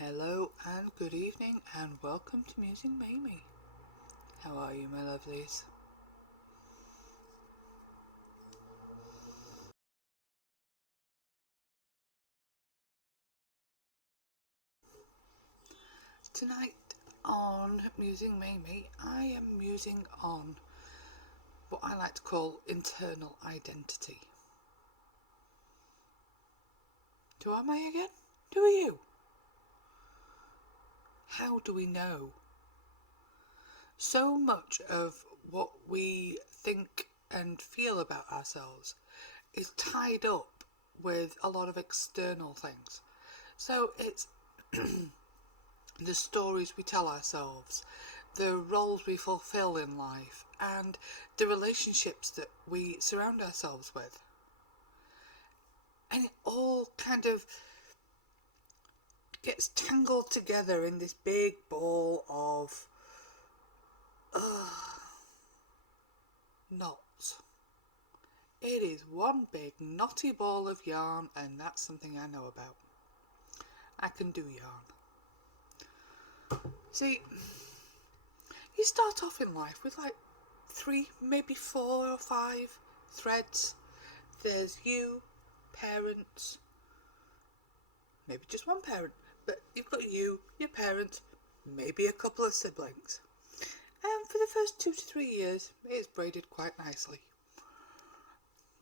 Hello and good evening and welcome to Musing Mamie. How are you, my lovelies? Tonight on Musing Mamie, I am musing on what I like to call internal identity. Who am I again? Who are you? How do we know? So much of what we think and feel about ourselves is tied up with a lot of external things. So it's the stories we tell ourselves, the roles we fulfill in life, and the relationships that we surround ourselves with. And it all kind of gets tangled together in this big ball of knots. It is one big knotty ball of yarn, and that's something I know about. I can do yarn. See, you start off in life with like 3, maybe 4 or 5 threads. There's you, parents, maybe just one parent, but you've got you, your parents, maybe a couple of siblings. And for the first 2 to 3 years, it's braided quite nicely.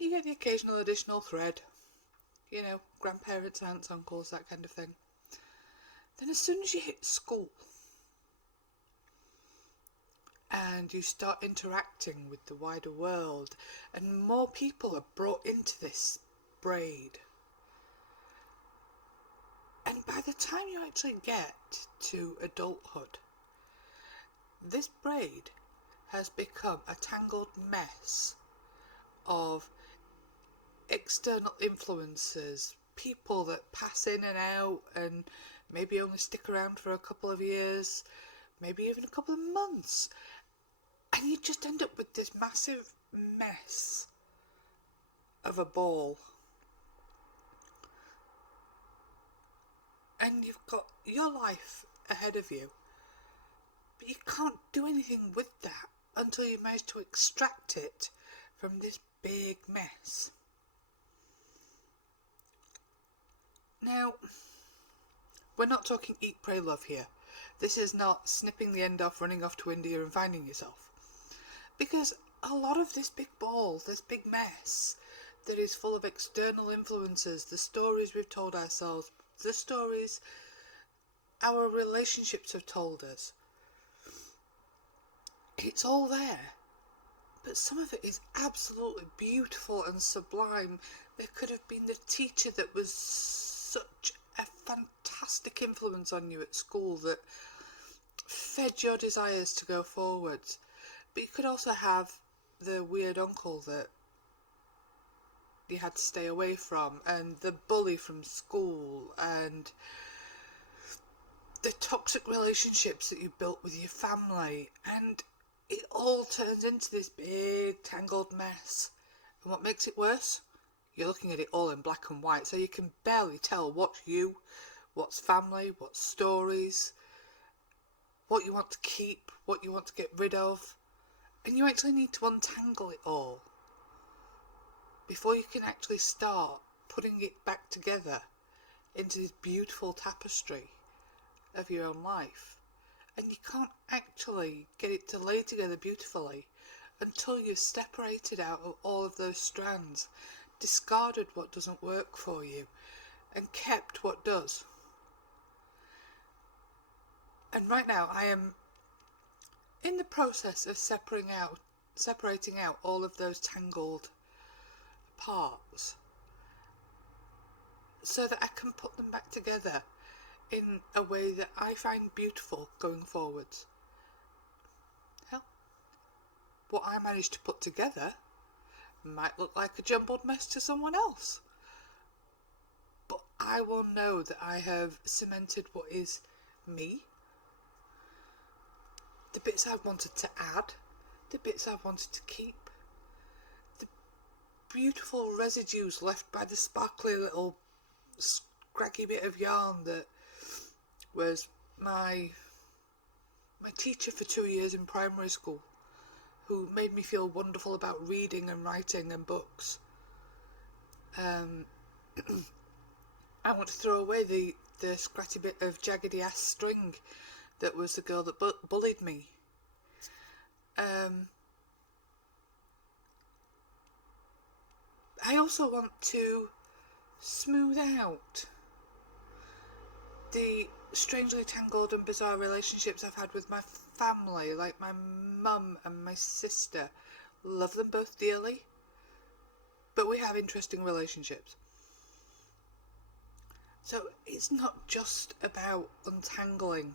You get the occasional additional thread, grandparents, aunts, uncles, that kind of thing. Then as soon as you hit school and you start interacting with the wider world and more people are brought into this braid, and by the time you actually get to adulthood, this braid has become a tangled mess of external influences, people that pass in and out and maybe only stick around for a couple of years, maybe even a couple of months. And you just end up with this massive mess of a ball. And you've got your life ahead of you, but you can't do anything with that until you manage to extract it from this big mess. Now, we're not talking eat, pray, love here. This is not snipping the end off, running off to India and finding yourself. Because a lot of this big ball, this big mess that is full of external influences, the stories we've told ourselves, the stories our relationships have told us, it's all there. But some of it is absolutely beautiful and sublime. There could have been the teacher that was such a fantastic influence on you at school that fed your desires to go forwards. But you could also have the weird uncle that you had to stay away from, and the bully from school, and the toxic relationships that you built with your family, and it all turns into this big tangled mess. And what makes it worse? You're looking at it all in black and white, so you can barely tell what's you, what's family, what's stories, what you want to keep, what you want to get rid of. And you actually need to untangle it all before you can actually start putting it back together into this beautiful tapestry of your own life. And you can't actually get it to lay together beautifully until you've separated out all of those strands, discarded what doesn't work for you, and kept what does. And right now I am in the process of separating out all of those tangled parts so that I can put them back together in a way that I find beautiful going forwards. Hell, what I managed to put together might look like a jumbled mess to someone else, but I will know that I have cemented what is me, the bits I've wanted to add, the bits I've wanted to keep, the beautiful residues left by the sparkly little scraggy bit of yarn that was my teacher for 2 years in primary school, who made me feel wonderful about reading and writing and books. I want to throw away the scratchy bit of jaggedy ass string that was the girl that bullied me. I also want to smooth out the strangely tangled and bizarre relationships I've had with my family, like my mum and my sister. Love them both dearly, but we have interesting relationships. So it's not just about untangling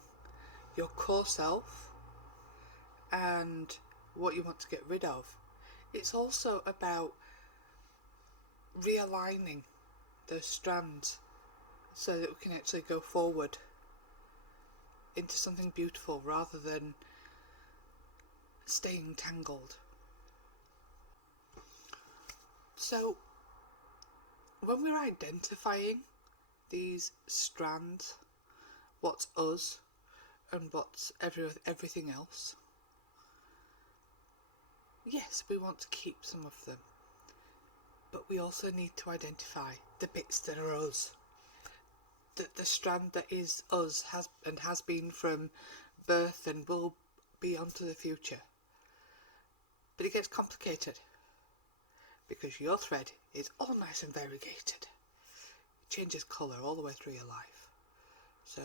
your core self and what you want to get rid of. It's also about realigning those strands so that we can actually go forward into something beautiful rather than staying tangled. So when we're identifying these strands, what's us and what's everything else, yes, we want to keep some of them, but we also need to identify the bits that are us. The strand that is us has been from birth and will be onto the future. But it gets complicated because your thread is all nice and variegated. It changes colour all the way through your life. So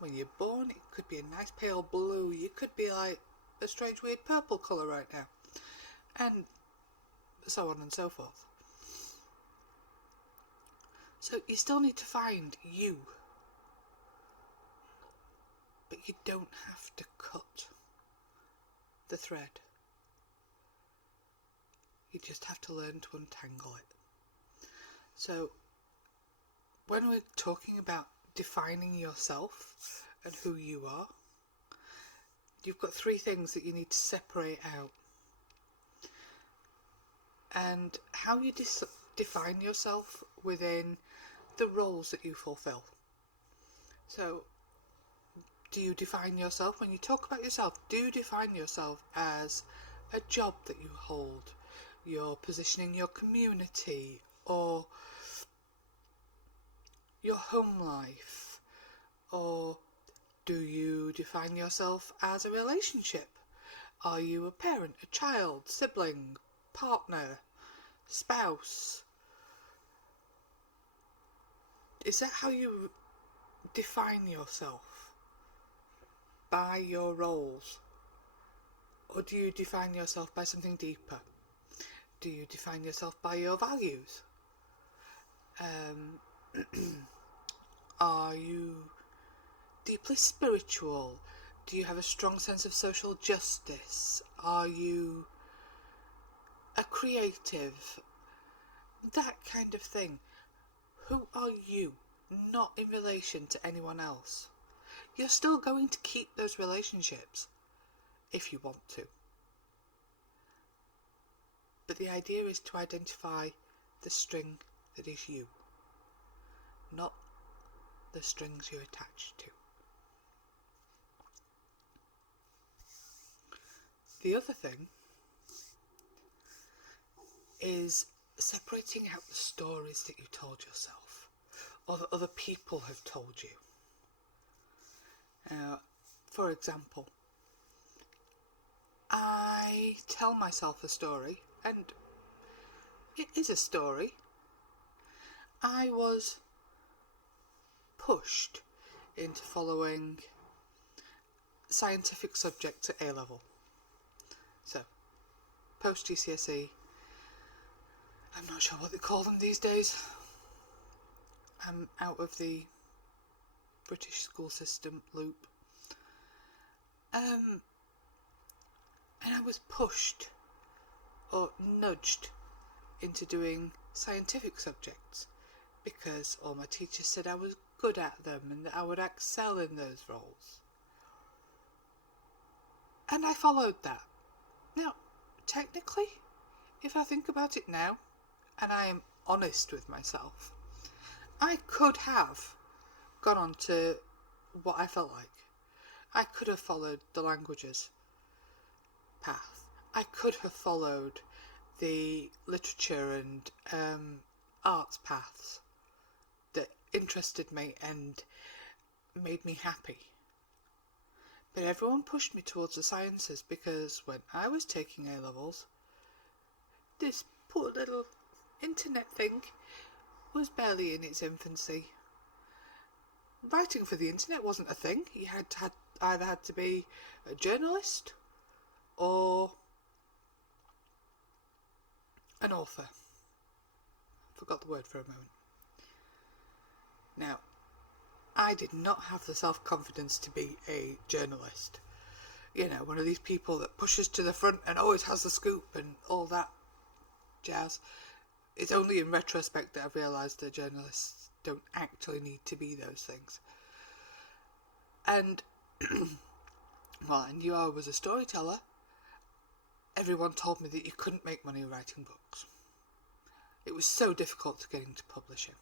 when you're born, it could be a nice pale blue. You could be like a strange weird purple colour right now. And so on and so forth. So you still need to find you. But you don't have to cut the thread. You just have to learn to untangle it. So when we're talking about defining yourself and who you are, you've got 3 things that you need to separate out. And how you define yourself within the roles that you fulfill. So, do you define yourself, when you talk about yourself, do you define yourself as a job that you hold, your position in your community, or your home life? Or do you define yourself as a relationship? Are you a parent, a child, sibling, partner, spouse? Is that how you define yourself? By your roles? Or do you define yourself by something deeper? Do you define yourself by your values? Are you deeply spiritual? Do you have a strong sense of social justice? Are you a creative? That kind of thing. Who are you? Not in relation to anyone else. You're still going to keep those relationships if you want to. But the idea is to identify the string that is you, not the strings you're attached to. The other thing is separating out the stories that you told yourself or that other people have told you. For example, I tell myself a story, and it is a story. I was pushed into following scientific subjects at A-level. So, post-GCSE, I'm not sure what they call them these days. I'm out of the British school system loop. And I was pushed or nudged into doing scientific subjects because all my teachers said I was good at them and that I would excel in those roles. And I followed that. Now, technically, if I think about it now, and I am honest with myself, I could have gone on to what I felt like. I could have followed the languages path. I could have followed the literature and arts paths that interested me and made me happy. But everyone pushed me towards the sciences because when I was taking A-levels, this poor little internet thing was barely in its infancy. Writing for the internet wasn't a thing. You either had to be a journalist or an author. Forgot the word for a moment. Now, I did not have the self-confidence to be a journalist. You know, one of these people that pushes to the front and always has the scoop and all that jazz. It's only in retrospect that I've realised that journalists don't actually need to be those things. And, well, I knew I was a storyteller. Everyone told me that you couldn't make money writing books. It was so difficult to get into publishing.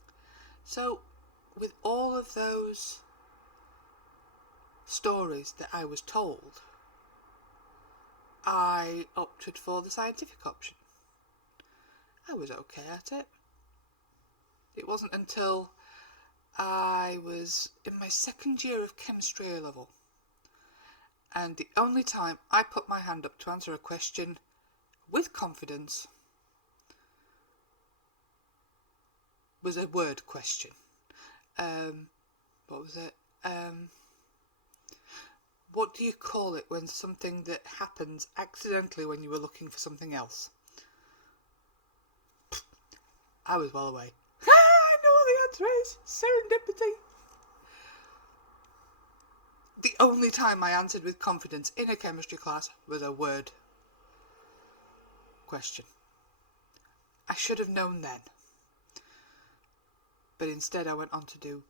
So, with all of those stories that I was told, I opted for the scientific option. I was okay at it. It wasn't until I was in my second year of chemistry A level, and the only time I put my hand up to answer a question with confidence was a word question. What was it? What do you call it when something that happens accidentally when you were looking for something else? I was well away. I know what the answer is. Serendipity. The only time I answered with confidence in a chemistry class was a word question. I should have known then. But instead I went on to do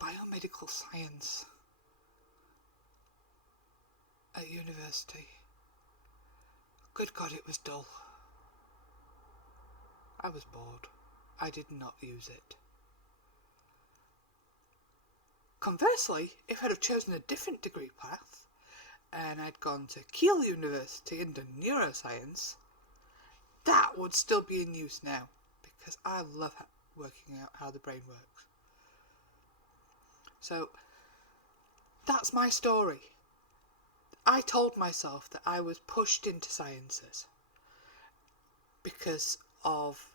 biomedical science at university. Good God, it was dull. I was bored. I did not use it. Conversely, if I'd have chosen a different degree path and I'd gone to Keele University and done neuroscience, that would still be in use now because I love working out how the brain works. So that's my story. I told myself that I was pushed into sciences because of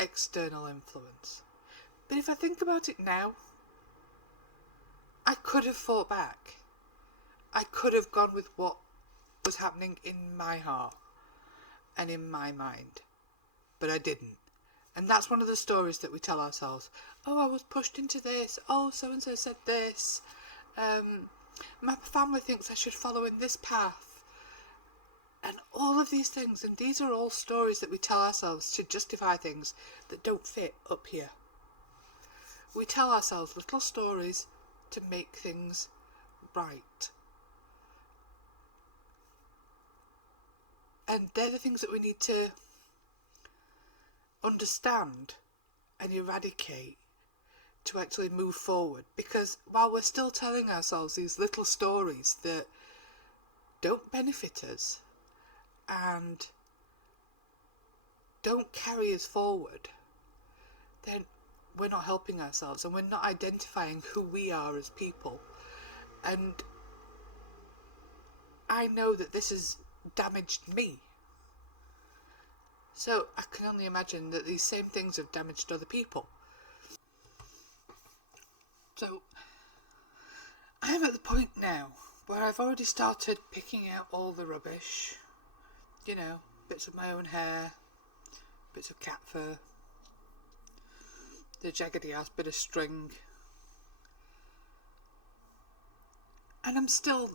external influence. But if I think about it now, I could have fought back. I could have gone with what was happening in my heart and in my mind. But I didn't. And that's one of the stories that we tell ourselves. Oh, I was pushed into this. Oh, so-and-so said this. My family thinks I should follow in this path. And all of these things. And these are all stories that we tell ourselves to justify things that don't fit up here. We tell ourselves little stories to make things right. And they're the things that we need to understand and eradicate to actually move forward. Because while we're still telling ourselves these little stories that don't benefit us and don't carry us forward, then we're not helping ourselves and we're not identifying who we are as people. And I know that this has damaged me. So I can only imagine that these same things have damaged other people. So I'm at the point now where I've already started picking out all the rubbish. You know, bits of my own hair, bits of cat fur, the jaggedy ass bit of string. And I'm still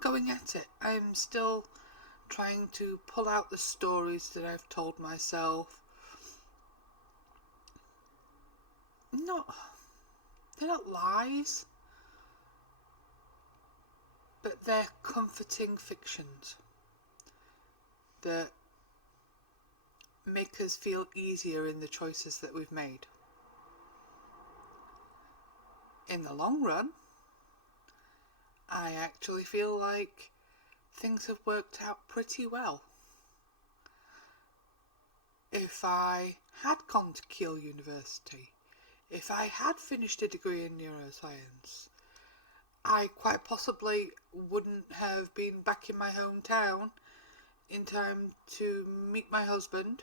going at it. I'm still trying to pull out the stories that I've told myself. They're not lies, but they're comforting fictions that make us feel easier in the choices that we've made. in the long run, I actually feel like things have worked out pretty well. If I had gone to Keele University, if I had finished a degree in neuroscience, I quite possibly wouldn't have been back in my hometown in time to meet my husband.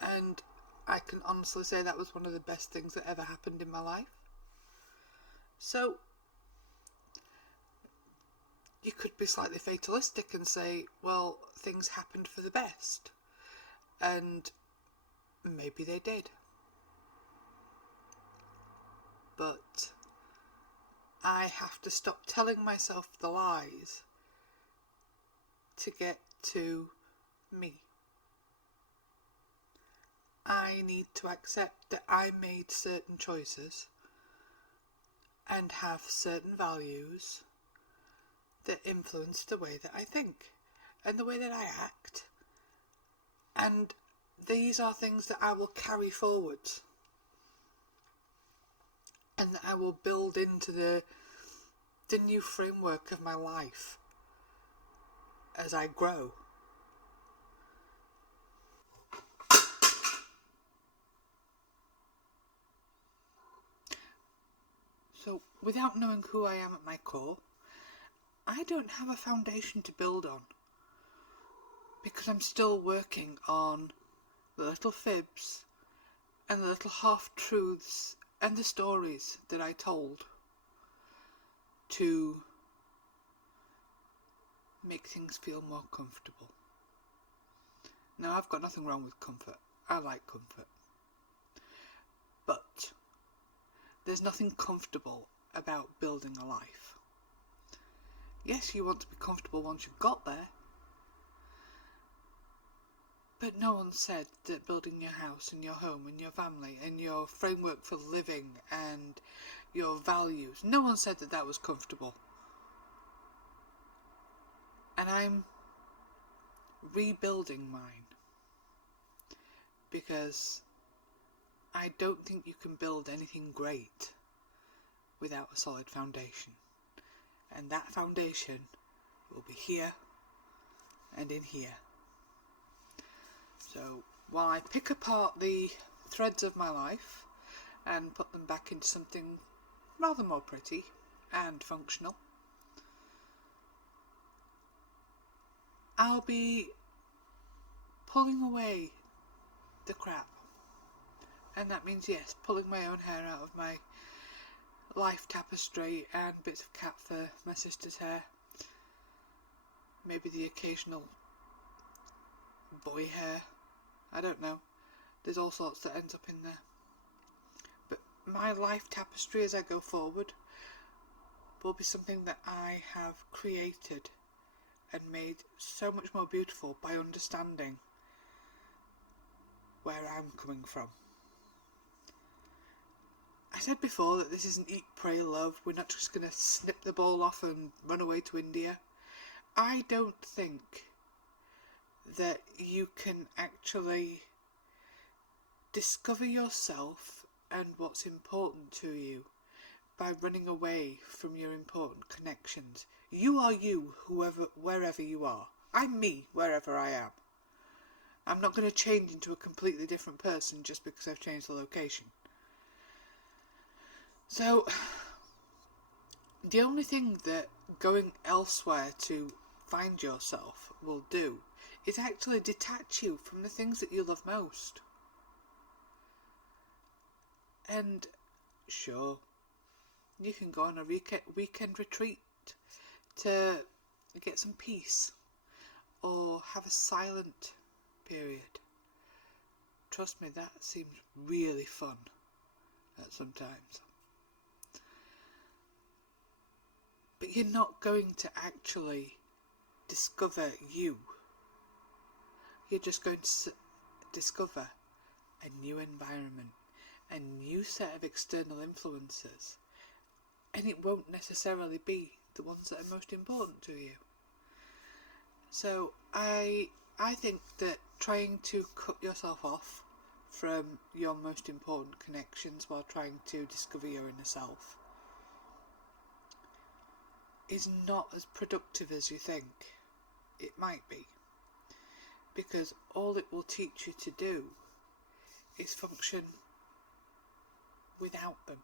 And I can honestly say that was one of the best things that ever happened in my life. So, you could be slightly fatalistic and say, well, things happened for the best. And maybe they did. But I have to stop telling myself the lies to get to me. I need to accept that I made certain choices and have certain values that influence the way that I think and the way that I act. And these are things that I will carry forward and that I will build into the new framework of my life as I grow. So, without knowing who I am at my core, I don't have a foundation to build on, because I'm still working on the little fibs and the little half-truths and the stories that I told to make things feel more comfortable. Now, I've got nothing wrong with comfort. I like comfort. But there's nothing comfortable about building a life. Yes, you want to be comfortable once you've got there, but no one said that building your house and your home and your family and your framework for living and your values, no one said that that was comfortable. And I'm rebuilding mine because I don't think you can build anything great without a solid foundation. And that foundation will be here and in here. So while I pick apart the threads of my life and put them back into something rather more pretty and functional, I'll be pulling away the crap. And that means, yes, pulling my own hair out of my life tapestry and bits of cat fur, my sister's hair, maybe the occasional boy hair, I don't know, there's all sorts that ends up in there. But my life tapestry as I go forward will be something that I have created and made so much more beautiful by understanding where I'm coming from. I said before that this isn't eat, pray, love. We're not just going to snip the ball off and run away to India. I don't think that you can actually discover yourself and what's important to you by running away from your important connections. You are you, wherever you are. I'm me, wherever I am. I'm not going to change into a completely different person just because I've changed the location. So, the only thing that going elsewhere to find yourself will do is actually detach you from the things that you love most. And sure, you can go on a weekend retreat to get some peace or have a silent period. Trust me, that seems really fun at some times. But you're not going to actually discover you. You're just going to discover a new environment, a new set of external influences, and it won't necessarily be the ones that are most important to you. So I think that trying to cut yourself off from your most important connections while trying to discover your inner self is not as productive as you think it might be. Because all it will teach you to do is function without them.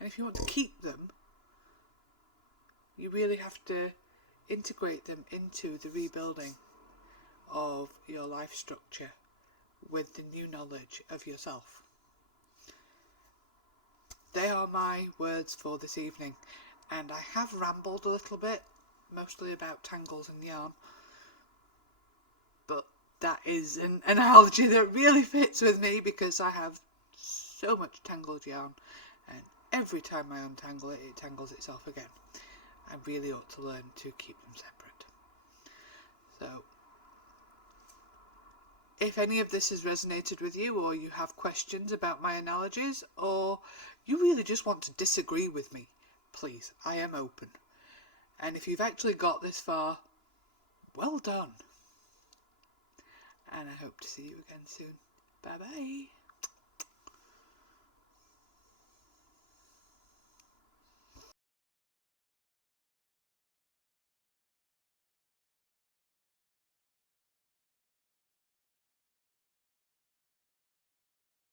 And if you want to keep them, you really have to integrate them into the rebuilding of your life structure with the new knowledge of yourself. They are my words for this evening, and I have rambled a little bit, mostly about tangles and yarn, but that is an analogy that really fits with me because I have so much tangled yarn, and every time I untangle it, it tangles itself again. I really ought to learn to keep them separate. So, if any of this has resonated with you, or you have questions about my analogies, or you really just want to disagree with me, please, I am open. And if you've actually got this far, well done. And I hope to see you again soon. Bye bye.